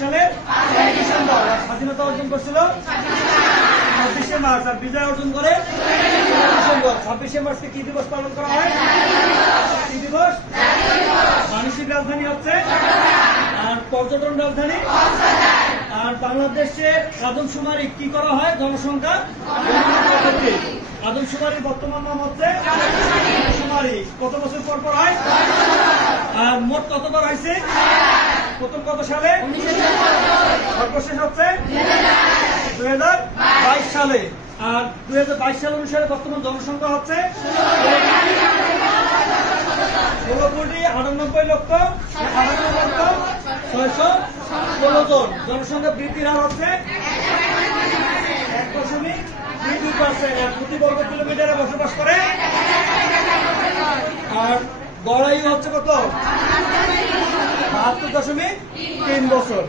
সালের 5 ডিসেম্বর। স্বাধীনতা অর্জন করছিল 26শে মার্চ। আর বিজয় অর্জন করে ডিসেম্বর। 26শে মার্চকে কি দিবস পালন করা হয়? কি দিবস? বাণিজ্যিক রাজধানী হচ্ছে, আর পর্যটন রাজধানী। আর বাংলাদেশের আদমশুমারি কি করা হয়? জনসংখ্যা আদমশুমারির বর্তমান নাম হচ্ছে জনশুমারি। কত বছর পর পর হয়? আর মোট কতবার হয়েছে? প্রথম কত সালে? সর্বশেষ হচ্ছে 2022 সালে। আর 2022 সাল অনুসারে বর্তমান জনসংখ্যা হচ্ছে 16,98,616 জন। জনসংখ্যা বৃদ্ধির হার হচ্ছে 1.22%। প্রতি বর্গ কিলোমিটারে বসবাস করে। আর গড় আয়ু হচ্ছে কত? 72.3 বছর।